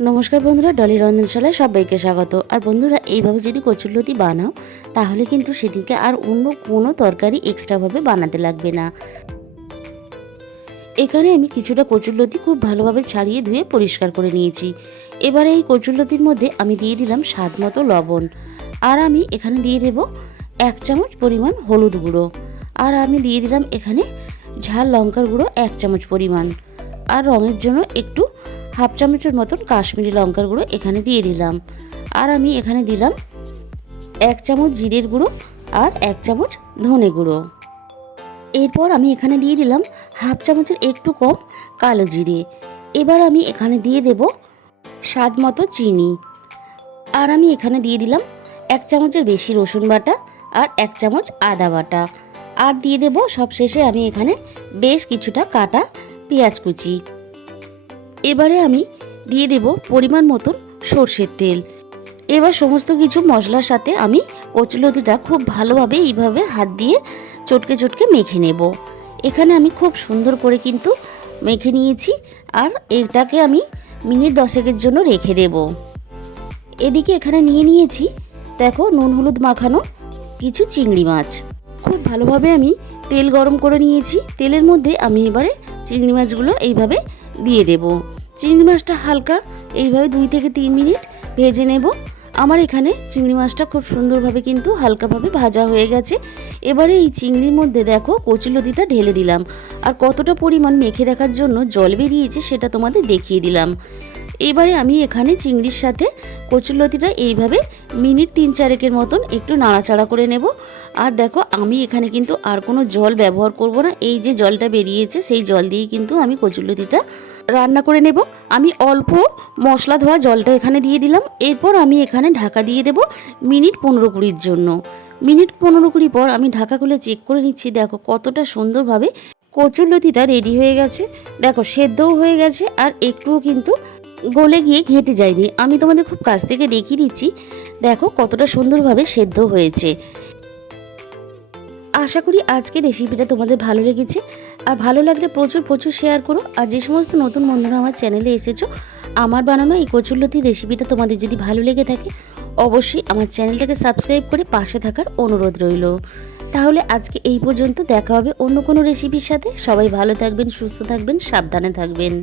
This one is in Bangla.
নমস্কার বন্ধুরা, ডলি রন্ধনশালায় সবাইকে স্বাগত। আর বন্ধুরা, এইভাবে যদি কচুরলতি বানাও তাহলে কিন্তু সেদিনকে আর অন্য কোনো তরকারি এক্সট্রাভাবে বানাতে লাগবে না। এখানে আমি কিছুটা কচুরলতি খুব ভালোভাবে ছাড়িয়ে ধুয়ে পরিষ্কার করে নিয়েছি। এবারে এই কচুরলতির মধ্যে আমি দিয়ে দিলাম স্বাদ মতো লবণ, আর আমি এখানে দিয়ে দেব 1 চামচ পরিমাণ হলুদ গুঁড়ো, আর আমি দিয়ে দিলাম এখানে ঝাল লঙ্কার গুঁড়ো 1 চামচ পরিমাণ, আর রঙের জন্য একটু 1/2 চামচের মতন কাশ্মীরি লঙ্কার গুঁড়ো এখানে দিয়ে দিলাম। আর আমি এখানে দিলাম 1 চামচ জিরের গুঁড়ো আর 1 চামচ ধনে গুঁড়ো। এরপর আমি এখানে দিয়ে দিলাম 1/2 চামচের একটু কম কালো জিরে। এবার আমি এখানে দিয়ে দেব স্বাদ মতো চিনি, আর আমি এখানে দিয়ে দিলাম 1 চামচের বেশি রসুন বাটা আর 1 চামচ আদা বাটা, আর দিয়ে দেব সবশেষে আমি এখানে বেশ কিছুটা কাটা পেঁয়াজ কুচি। এবারে আমি দিয়ে দেব পরিমাণ মতন সর্ষের তেল। এবার সমস্ত কিছু মশলার সাথে আমি কচুরলতিটা খুব ভালোভাবে এইভাবে হাত দিয়ে চটকে চটকে মেখে নেব। এখানে আমি খুব সুন্দর করে কিন্তু মেখে নিয়েছি, আর এটাকে আমি মিনিট 10 জন্য রেখে দেব। এদিকে এখানে নিয়ে নিয়েছি দেখো নুন হলুদ মাখানো কিছু চিংড়ি মাছ। খুব ভালোভাবে আমি তেল গরম করে নিয়েছি। তেলের মধ্যে আমি এবারে চিংড়ি মাছগুলো এইভাবে দিয়ে দেব। চিংড়ি মাছটা হালকা এইভাবে 2 থেকে 3 মিনিট ভেজে নেব। আমার এখানে চিংড়ি মাছটা খুব সুন্দরভাবে কিন্তু হালকাভাবে ভাজা হয়ে গেছে। এবারে এই চিংড়ির মধ্যে দেখো কচুরলতিটা ঢেলে দিলাম, আর কতটা পরিমাণ মেখে রাখার জন্য জল বেরিয়েছে সেটা তোমাদের দেখিয়ে দিলাম। এবারে আমি এখানে চিংড়ির সাথে কচুরলতিটা এইভাবে মিনিট 3-4 মতন একটু নাড়াচাড়া করে নেব। আর দেখো আমি এখানে কিন্তু আর কোনো জল ব্যবহার করব না। এই যে জলটা বেরিয়েছে সেই জল দিয়েই কিন্তু আমি কচুরলতিটা রান্না করে নেব। আমি অল্প মশলা ধোয়া জলটা এখানে দিয়ে দিলাম। এরপর আমি এখানে ঢাকা দিয়ে দেব মিনিট 15-20 জন্য। মিনিট 15-20 পর আমি ঢাকা খুলে চেক করে নিচ্ছি। দেখো কতটা সুন্দরভাবে কচুরলতিটা রেডি হয়ে গেছে। দেখো সেদ্ধও হয়ে গেছে, আর একটুও কিন্তু গলে গিয়ে ঘেঁটে যায়নি। আমি তোমাদের খুব কাছ থেকে দেখিয়ে দিচ্ছি, দেখো কতটা সুন্দরভাবে সেদ্ধ হয়েছে। আশা করি আজকের রেসিপিটা তোমাদের ভালো লেগেছে, আর ভালো লাগলে প্রচুর প্রচুর শেয়ার করো। আর যে সমস্ত নতুন বন্ধুরা আমার চ্যানেলে এসেছো, আমার বানানো এই কচুরলতির রেসিপিটা তোমাদের যদি ভালো লেগে থাকে অবশ্যই আমার চ্যানেলটাকে সাবস্ক্রাইব করে পাশে থাকার অনুরোধ রইল। তাহলে আজকে এই পর্যন্ত, দেখা হবে অন্য কোনো রেসিপির সাথে। সবাই ভালো থাকবেন, সুস্থ থাকবেন, সাবধানে থাকবেন।